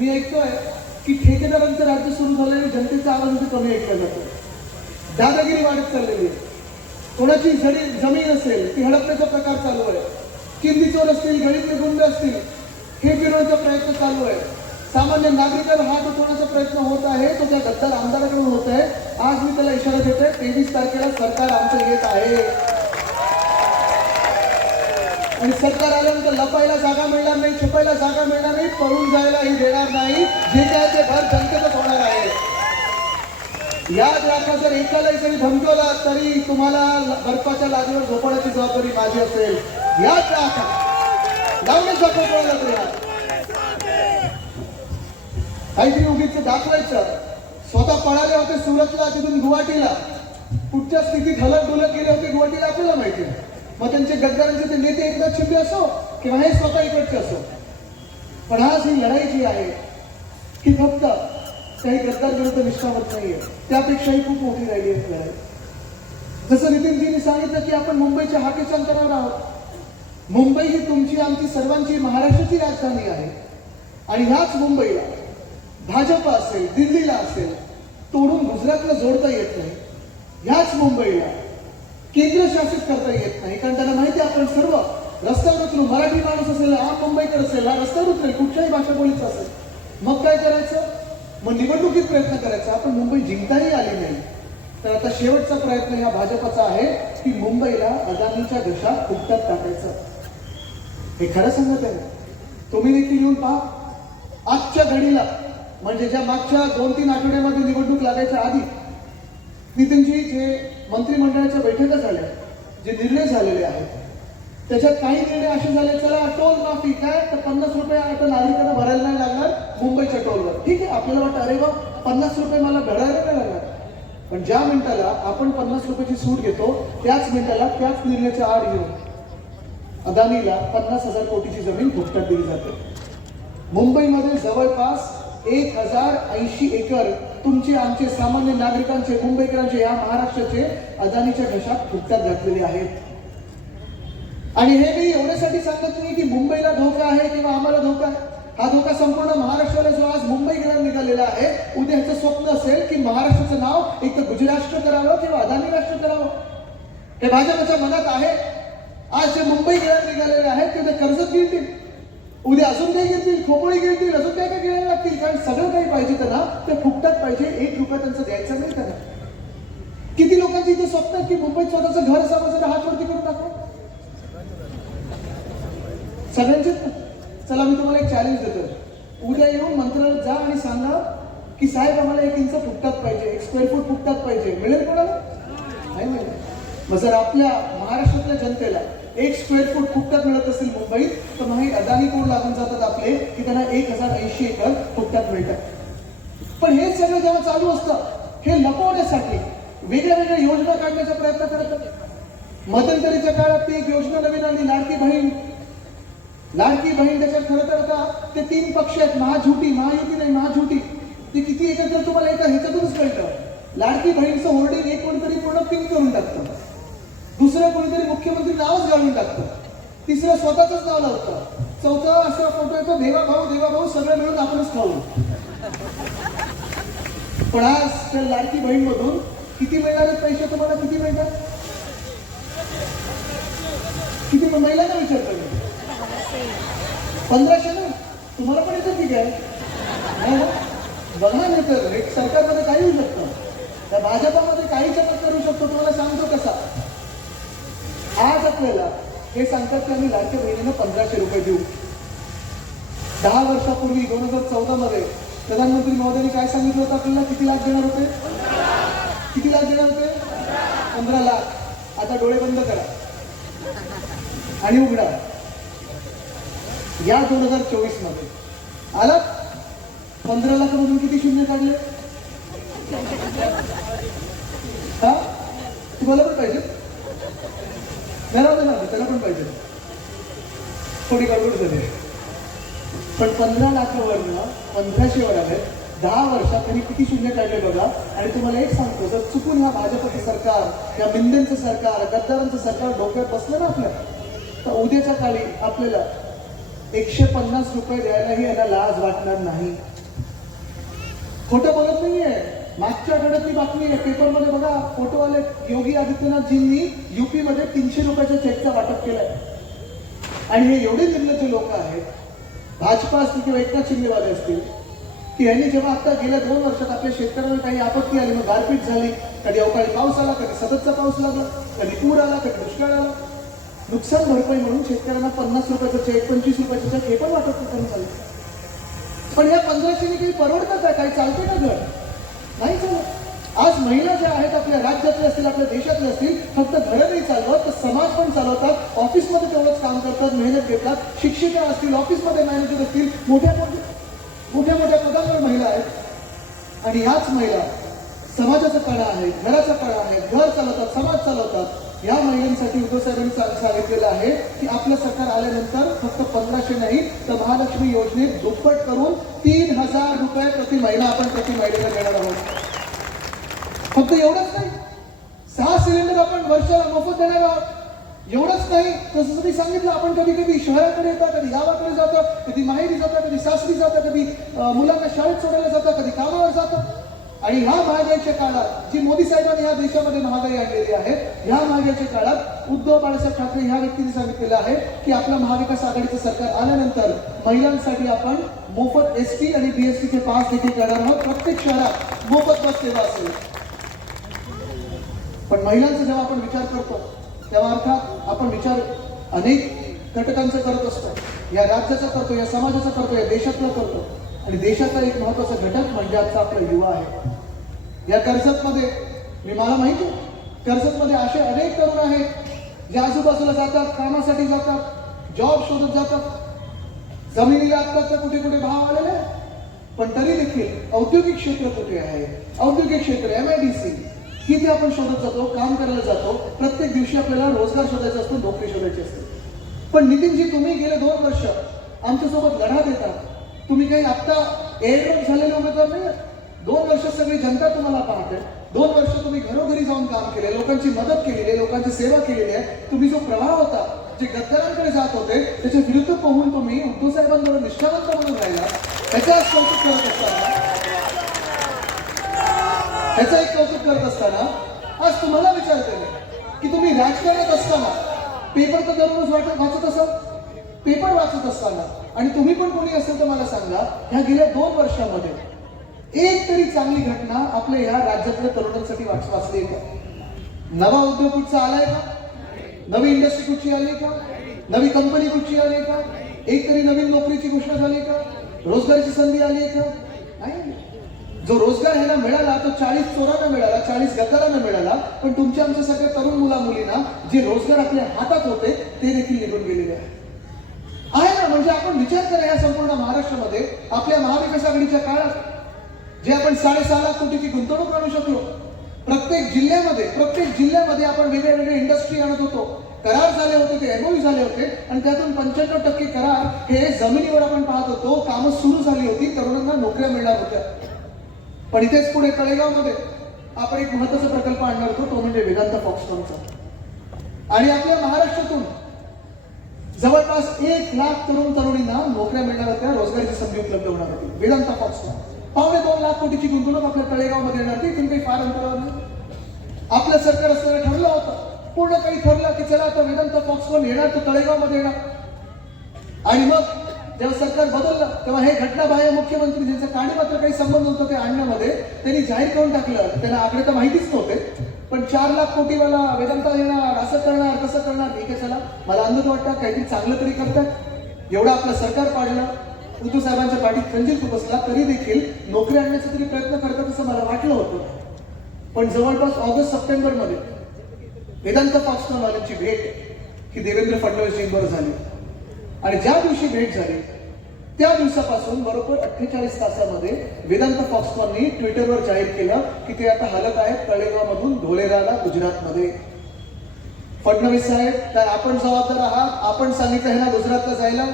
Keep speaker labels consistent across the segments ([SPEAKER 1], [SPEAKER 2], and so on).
[SPEAKER 1] मी ऐकतोय की ठेकेदारांचं राज्य सुरू झालं आणि जनतेचा आवाज कमी ऐकला जातो दादागिरी वाढत चाललेली आहे. कोणाची जडी जमीन असेल ती हडपण्याचा प्रकार चालू आहे. किंदी चोर असतील गणितले गुंड असतील हे फिरवण्याचा प्रयत्न चालू आहे. सामान्य नागरिकांना हात उठवण्याचा प्रयत्न होत आहे तो त्या गद्दार आमदाराकडून होत आहे आज मी त्याला इशारा देतोय तेवीस तारखेला सरकार आमचं येत आहे. आणि सरकार आल्यानंतर लपायला जागा मिळणार नाही छुपायला जागा मिळणार नाही पळून जायलाही देणार नाही. जे काय ते घर जनतेतच होणार आहे. याद राखा जर एकालाही जरी धमकवला तरी तुम्हाला बर्फाच्या लादीवर झोपण्याची जबाबदारी माझी असेल. याद राखा लावण्याच दाखव कोणाला तरी काहीतरी उगीच दाखवायचं. स्वतः पळाले होते सुरतला तिथून गुवाहाटीला. कुठच्या स्थितीत हलत डुलत गेले होते गुवाहाटीला आपल्याला माहिती आहे. मग त्यांचे गद्दारांचे ते नेते एकनाथ शिंदे असो किंवा हे स्वतः इकडचे असो. पण आज ही लढाई जी आहे की फक्त काही गद्दार विरुद्ध निष्ठावत नाहीये. त्यापेक्षाही खूप मोठी राहिली आहे लढाई. जसं नितीनजींनी सांगितलं की आपण मुंबईच्या हाकेच्या अंतरावर आहोत. मुंबई ही तुमची आमची सर्वांची महाराष्ट्राची राजधानी आहे. आणि ह्याच मुंबईला भाजप असेल दिल्लीला असेल तोडून गुजरातला जोडता येत नाही. ह्याच मुंबईला केंद्र शासित करता येत नाही. कारण त्यांना माहिती आहे आपण सर्व रस्त्यावर उतरू मराठी माणूस असेल हा मुंबईकर असेल हा रस्त्यावर उतरेल कुठल्याही भाषा बोलीचा असेल मग काय करायचं? मग निवडणुकीत प्रयत्न करायचा. आपण मुंबई जिंकताही आली नाही. तर आता शेवटचा प्रयत्न ह्या भाजपचा आहे की मुंबईला अदानीच्या घशात फुकटात टाकायचं. हे खरं सांगत आहे तुम्ही देखील येऊन पहा. आजच्या घडीला म्हणजे ज्या मागच्या दोन तीन आठवड्यामध्ये निवडणूक लागायच्या आधी नितीनजी जे मंत्रिमंडळाच्या बैठका झाल्या जे निर्णय झालेले आहेत त्याच्यात काही निर्णय असे झाले चला टोल माफी काय? तर पन्नास रुपये आता नागरिकांना भरायला नाही लागणार मुंबईच्या टोलवर. ठीक आहे आपल्याला वाटतं अरे बा पन्नास रुपये मला भरायला नाही लागणार. पण ज्या मिनिटाला आपण पन्नास रुपयाची सूट घेतो त्याच मिनिटाला त्याच निर्णयाच्या आड घेऊन अदानीला पन्नास हजार कोटीची जमीन फुकटात दिली जाते. मुंबईमध्ये जवळपास एक हजार ऐंशी एकर तुमचे आमचे सामान्य नागरिकांचे मुंबईकरांचे या महाराष्ट्राचे अदानीच्या घशात फुकटात घातलेले आहेत. आणि हे मी एवढ्यासाठी सांगत नाही की मुंबईला धोका आहे किंवा आम्हाला धोका आहे. हा धोका संपूर्ण महाराष्ट्राला जो आज मुंबई निघालेला आहे उद्या ह्याचं स्वप्न असेल की महाराष्ट्राचं नाव एक तर गुजराष्ट्र करावं किंवा अदानी राष्ट्र करावं. हे भाजपच्या मनात आहे. आज जे मुंबई निघालेले आहेत ते कर्ज कर्जत गिळतील उद्या अजून काही घेतील खोपळी घेतील अजून काय काय गिळायला लागतील? कारण सगळं काही पाहिजे त्यांना ते फुकटात पाहिजे एक रुपया त्यांचं द्यायचं नाही त्यांना. किती लोकांची इथे स्वप्न की मुंबईत स्वतःचं घर असावं असं हात वरती करून दाखवा. सगळ्यांचे चला मी तुम्हाला एक चॅलेंज देतो. उद्या येऊन मंत्रालयात जा आणि सांगा की साहेब आम्हाला एक इंच फुटतात पाहिजे एक स्क्वेअर फूट फुटतात पाहिजे. मिळेल कोणाला? नाही मिळेल. मग जर आपल्या महाराष्ट्रातल्या जनतेला एक स्क्वेअर फूट फुटतात मिळत असेल मुंबईत तर मग हे अदानी कोण लागून जातात आपले की त्यांना एक हजार ऐंशी एकर फुकटात मिळतात. पण हे सगळं जेव्हा चालू असतं हे लपवण्यासाठी वेगळ्या वेगळ्या योजना काढण्याचा प्रयत्न करतात मध्यंतरीच्या काळात ती एक योजना नवीन आली लाडकी बहीण. लाडकी बहीण त्याच्यात खरं तर आता ते तीन पक्ष आहेत महाझुटी महायुती नाही महाझुटी ते किती एकत्र तुम्हाला एका ह्याच्यातूनच कळतं. लाडकी बहीणचं होर्डिंग एक कोणतरी पूर्ण पिंक करून टाकतं. दुसरं कोणीतरी मुख्यमंत्री नावच घालून टाकतं. तिसरं स्वतःच नाव लावतं चौथा असा फोटो येतो देवा भाऊ देवा भाऊ सगळं मिळून आपणच खाऊ. पण आज त्या लाडकी बहीण मधून किती मिळणार पैसे तुम्हाला किती मिळतात? किती महिलांना विचारतो मी. पंधराशे ना? तुम्हाला पण येतं ठीक आहे. बघा ना तर एक सरकारमध्ये काही होऊ शकतं? त्या भाजपामध्ये काही चमत्कार करू शकतो तुम्हाला सांगतो कसा? आज आपल्याला हे सांगतात की आम्ही लाडक्या बहिणींना पंधराशे रुपये देऊ. दहा वर्षापूर्वी दोन हजार चौदा मध्ये प्रधानमंत्री महोदयांनी काय सांगितलं होतं आपल्याला? किती लाख देणार होते? किती लाख देणार होते? पंधरा लाख. आता डोळे बंद करा. आणि उघडा. या दोन हजार चोवीसमध्ये आला पंधरा लाखामधून किती शून्य काढले? हा? तुम्हाला पण पाहिजे. घरात ना त्याला पण पाहिजे. थोडी गडबड झाली पण पंधरा लाखावरनं पंधराशे वर आले दहा वर्षात त्यांनी किती शून्य काढले बघा. आणि तुम्हाला एक सांगतो जर चुकून ह्या भाजपचं सरकार या मिंदेंचं सरकार गद्दारांचं सरकार डोक्यात बसलं ना आपल्या तर उद्याच्या काळी आपल्याला एकशे पन्नास रुपये द्यायलाही याला लाज वाटणार नाही. खोटं बोलत नाहीये. मागच्या आठवड्यातली बातमी आहे. पेपरमध्ये बघा फोटोवाले योगी आदित्यनाथजींनी युपीमध्ये तीनशे रुपयाच्या चेकचा वाटप केलाय. आणि हे एवढे निर्लज्ज लोक आहेत भाजपा असतील किंवा एकनाथ शिंदेवाले असतील की यांनी जेव्हा आता गेल्या दोन वर्षात आपल्या शेतकऱ्यांना काही आपत्ती आली मग गारपीट झाली कधी अवकाळी पाऊस आला कधी सततचा पाऊस लागला कधी पूर आला कधी दुष्काळ आला. नुकसान भरपाई म्हणून शेतकऱ्यांना पन्नास रुपयाचा चेक पंचवीस रुपयाचा चेक हे पण वाटप करून पण या पंधराशेने काही परवडतं काय काही चालते का घर? नाही चालत आज महिला ज्या आहेत आपल्या राज्यातल्या असतील आपल्या देशातल्या असतील फक्त घरं नाही चालवत तर समाज पण चालवतात ऑफिसमध्ये तेवढंच काम करतात मेहनत घेतात शिक्षिका असतील ऑफिसमध्ये मॅनेजर असतील मोठ्या मोठ्या मोठ्या मोठ्या पदांवर महिला आहेत. आणि ह्याच महिला समाजाचा कणा आहे घराचा कणा आहे घर चालवतात समाज चालवतात. या महिलांसाठी उद्धव साहेबांनी सांगितलेलं आहे की आपलं सरकार आल्यानंतर फक्त पंधराशे नाही तर महालक्ष्मी योजनेत दुप्पट करून तीन हजार रुपये प्रति महिना आपण प्रति महिलेला देणार आहोत. फक्त एवढंच नाही. सहा सिलेंडर आपण वर्षाला मोफत देणार आहोत. एवढंच नाही. तसं मी सांगितलं आपण कधी कधी शहराकडे येतात कधी गावाकडे जातं कधी माहेरी जातं कधी सासरी जातं कधी मुलांना शाळेत सोडायला जातं कधी कामावर जातं. आणि ह्या महागाईच्या काळात जी मोदी साहेबांनी ह्या देशामध्ये महागाई आणलेली आहे ह्या महागाईच्या काळात उद्धव बाळासाहेब ठाकरे ह्या व्यक्तीने सांगितलेलं आहे की आपलं महाविकास आघाडीचं सरकार आल्यानंतर महिलांसाठी आपण मोफत एस टी आणि बीएसटीचे पास देखील करणार आहोत. प्रत्येक शहरात मोफत बस सेवा असेल. पण महिलांचा जेव्हा आपण विचार करतो तेव्हा अर्थात आपण विचार अनेक घटकांचा करत असतो. या राज्याचा करतो या समाजाचा करतो या देशातला करतो. आणि देशाचा एक महत्त्वाचा घटक म्हणजे आजचा आपला युवा आहे. या कर्जतमध्ये मी मला माहिती आहे कर्जतमध्ये असे अनेक तरुण आहेत जे आजूबाजूला जातात कामासाठी जातात जॉब शोधत जातात. जमिनीला आत्ताचा कुठे कुठे भाव आलेला आहे पण तरी देखील औद्योगिक क्षेत्र कुठे आहे? औद्योगिक क्षेत्र एम आय डी सी तिथे आपण शोधत जातो काम करायला जातो प्रत्येक दिवशी आपल्याला रोजगार शोधायचा असतो नोकरी शोधायची असते. पण नितीनजी तुम्ही गेले दोन वर्ष आमच्यासोबत लढा देतात. तुम्ही काही आत्ता एअरड्रॉप झालेले उमेदवार नाही. दोन वर्ष सगळी जनता तुम्हाला पाहते. दोन वर्ष तुम्ही घरोघरी जाऊन काम केले लोकांची मदत केलेली आहे लोकांची सेवा केलेली आहे. तुम्ही जो प्रवाह होता जे गद्दारांकडे जात होते त्याच्या विरुद्ध पाहून तुम्ही उद्धव साहेबांबरोबर निष्ठावंत म्हणून राहिला. त्याचा एक कौतुक करत असताना ह्याचा एक कौतुक करत असताना आज तुम्हाला विचारते की तुम्ही राजकारणात असताना पेपर तर दररोज वाटत वाचत असाल? पेपर वाचत असताना. आणि तुम्ही पण कोणी असेल तर मला सांगा ह्या गेल्या दोन वर्षामध्ये एक तरी चांगली घटना आपल्या ह्या राज्यातल्या तरुणांसाठी वाच वाचली आहे का? नवा उद्योग कुठचा आलाय का? नवी इंडस्ट्री कुठची आली का? नवी कंपनी कुठची आली का? एक तरी नवीन नोकरीची घोषणा झाली का? रोजगाराची संधी आली आहे का? नाही. जो रोजगार ह्याला मिळाला तो चाळीस चोरांना मिळाला चाळीस गतारांना मिळाला पण तुमच्या आमच्या सगळ्या तरुण मुला मुलींना जे रोजगार आपल्या हातात होते ते देखील निघून गेलेले आहे आहे ना म्हणजे आपण विचार करा या संपूर्ण महाराष्ट्रामध्ये आपल्या महाविकास आघाडीच्या काळात जे आपण साडेसहा लाख कोटीची गुंतवणूक आणू शकलो प्रत्येक जिल्ह्यामध्ये प्रत्येक जिल्ह्यामध्ये आपण वेगळे वेगळे इंडस्ट्री आणत होतो. करार झाले होते ते एमओयू झाले होते आणि त्यातून पंच्याण्णव टक्के करार हे जमिनीवर आपण पाहत होतो. कामं सुरू झाली होती तरुणांना नोकऱ्या मिळणार होत्या. पण इथेच पुढे तळेगावमध्ये आपण एक महत्त्वाचा प्रकल्प आणणार होतो तो म्हणजे वेदांत फॉक्सकॉनचा आणि आपल्या महाराष्ट्रातून जवळपास एक लाख तरुण तरुणींना नोकऱ्या मिळणार होत्या रोजगाराची संधी उपलब्ध होणार होती वेदांत फॉक्सकॉन पावणे दोन लाख कोटीची गुंतवणूक आपल्या तळेगावमध्ये येणार होती इथून काही फार अंतरावर नाही. आपलं सरकार असताना ठरलं होतं. पूर्ण काही ठरलं की चला आता वेदांत फॉक्सकॉन येणार तर तळेगावमध्ये येणार. आणि मग जेव्हा सरकार बदललं तेव्हा हे घटनाबाह्य मुख्यमंत्री ज्यांचं काणी मात्र काही संबंध होतं ते आणण्यामध्ये त्यांनी जाहीर करून टाकलं. त्यांना आकडे तर माहितीच नव्हते. पण चार लाख कोटीवाला वेदांत येणार असं करणार कसं करणार. ठीक आहे चला. मला अंदाज वाटतं काहीतरी चांगलं तरी करतात. एवढं आपलं सरकार पाडलं उद्धव साहेबांच्या पाठीत खंजीर खुपसला तरी देखील नोकरी आणण्याचा तरी प्रयत्न करतात असं मला वाटलं होतं. पण जवळपास ऑगस्ट सप्टेंबरमध्ये वेदांत फॉक्सकॉनवाल्यांची भेट ही देवेंद्र फडणवीसजींबरोबर झाली. आणि ज्या दिवशी भेट झाली त्या दिवसापासून बरोबर अठ्ठेचाळीस तासामध्ये वेदांत फॉक्सकॉननी ट्विटरवर जाहीर केलं की ते आता हलत आहेत तळेगावमधून धोलेराला गुजरातमध्ये. फडणवीस साहेब तर आपण जबाबदार आहात. आपण सांगितलं ह्यांना गुजरातला जायला?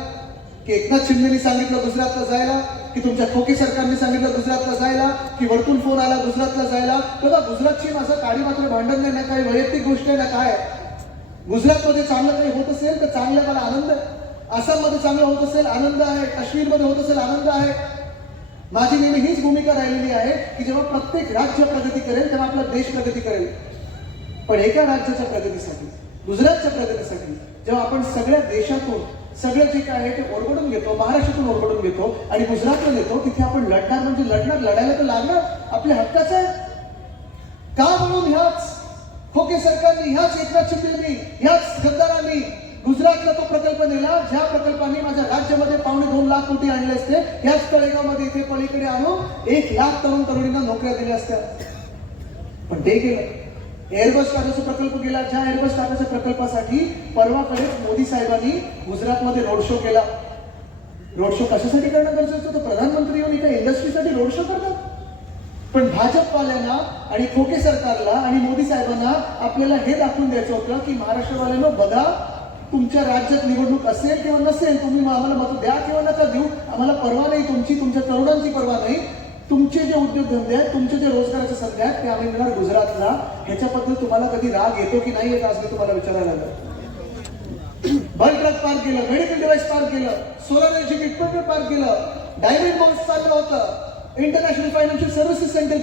[SPEAKER 1] की एकनाथ शिंदेनी सांगितलं गुजरातला जायला? की तुमच्या खोके सरकारने सांगितलं गुजरातला जायला? की वरतून फोन आला गुजरातला जायला? बघा गुजरातची माझं काळी मात्र भांडण नाही ना काही वैयक्तिक गोष्ट आहे ना काय गुजरातमध्ये चांगलं काही होत असेल तर चांगलं मला आनंद आहे. आसाममध्ये चांगलं होत असेल आनंद आहे काश्मीरमध्ये होत असेल आनंद आहे. माझी नेहमी हीच भूमिका राहिलेली आहे की जेव्हा प्रत्येक राज्य प्रगती करेल तेव्हा आपला देश प्रगती करेल. पण एका राज्याच्या प्रगतीसाठी गुजरातच्या प्रगतीसाठी जेव्हा आपण सगळ्या देशातून सगळं जे काय आहे ते ओरबडून घेतो महाराष्ट्रातून ओरबडून घेतो आणि गुजरातला देतो तिथे आपण लढणार म्हणजे लढणार लढायला तर लागणार आपल्या हक्काचं आहे. का म्हणून ह्याच खोके सरकारने ह्याच एकनाथ शिंदेनी ह्याच गद्दारांनी गुजरातला तो प्रकल्प नेला. ज्या प्रकल्पाने माझ्या राज्यामध्ये पावणे दोन लाख कोटी आणले असते ह्याच तळेगावमध्ये इथे पलीकडे आणून एक लाख तरुण तरुणींना नोकऱ्या दिल्या असत्या. पण ते गेलं. एअरबस टाकाचा प्रकल्प गेला. ज्या एअरबस टाकाच्या प्रकल्पासाठी परवाकडेच मोदी साहेबांनी गुजरातमध्ये रोड शो केला. रोड शो कशासाठी करणं गरजेचं होतं? प्रधानमंत्री येऊन एका इंडस्ट्रीसाठी रोड शो करतात. पण भाजपवाल्यांना आणि खोके सरकारला आणि मोदी साहेबांना आपल्याला हे दाखवून द्यायचं होतं की महाराष्ट्रवाल्यांना बघा तुमच्या राज्यात निवडणूक असेल किंवा नसेल तुम्ही आम्हाला मत द्या किंवा नका देऊ. आम्हाला परवा नाही तुमची तुमच्या तरुणांची परवा नाही. तुमचे जे उद्योगधंदे आहेत तुमचे जे रोजगाराच्या संधी आहेत ते आम्ही मिळणार गुजरातला. ह्याच्याबद्दल तुम्हाला कधी राग येतो की नाही येत आज मी तुम्हाला विचारायला लागलं बल ट्रक पार्क केलं मेडिकल डिव्हाइस पार्क केलं सोलर एनर्जी इक्विपमेंट पार्क केलं डायमंड मॉल्स चाललं होतं. International financial services centre